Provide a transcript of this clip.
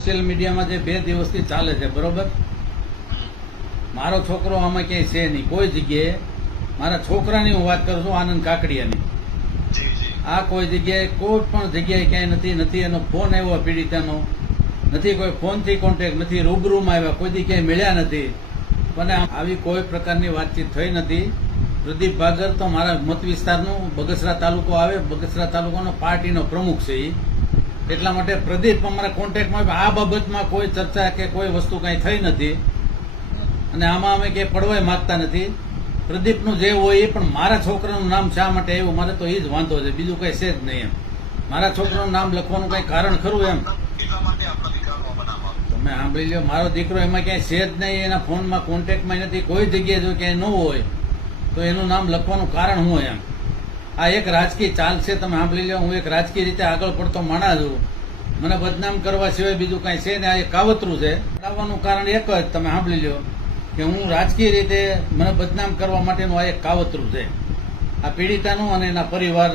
Social મીડિયામાં જે 2 દિવસથી ચાલે છે, બરોબર, મારો છોકરો આમાં ક્યાંય છે નહીં કોઈ જગ્યાએ. મારા છોકરાની હું વાત કરું છું, આનંદ કાકડિયાની. આ કોઈ જગ્યાએ કોઈ પણ જગ્યાએ ક્યાંય નથી. એનો ફોન આવ્યો પીડિતાનો નથી, કોઈ ફોનથી કોન્ટેક્ટ નથી, રૂબરૂમાં આવ્યા કોઈ દી ક્યાંય મળ્યા નથી, પણ આવી કોઈ પ્રકારની વાતચીત થઈ નથી. પ્રદીપ ભાગર તો મારા મત વિસ્તારનું બગસરા તાલુકો આવે, બગસરા તાલુકાનો પાર્ટીનો પ્રમુખ છે. એટલા માટે પ્રદીપ અમારા કોન્ટેક્ટમાં આ બાબતમાં કોઈ ચર્ચા કે કોઈ વસ્તુ કઈ થઈ નથી, અને આમાં અમે ક્યાંય પડવાય માંગતા નથી. પ્રદીપનું જે હોય એ, પણ મારા છોકરાનું નામ શા માટે આવ્યું, મારે તો એ જ વાંધો છે, બીજું કઈ છે જ નહીં. એમ મારા છોકરાનું નામ લખવાનું કઈ કારણ ખરું? એમ તમે સાંભળી લો, મારો દીકરો એમાં ક્યાંય છે જ નહીં, એના ફોનમાં કોન્ટેક્ટમાં નથી, કોઈ જગ્યાએ જો ક્યાંય ન હોય તો એનું નામ લખવાનું કારણ શું? એમ આ એક રાજકીય ચાલ છે. તમે સાંભળી લો, હું એક રાજકીય રીતે આગળ પડતો માણસ છું, મને બદનામ કરવા સિવાય બીજું કઈ છે ને. આ એક કાવતરું છે. આવવાનું કારણ એક જ, તમે સાંભળી લો, કે હું રાજકીય રીતે મને બદનામ કરવા માટેનું આ એક કાવતરું છે, આ પીડિતાનું અને એના પરિવાર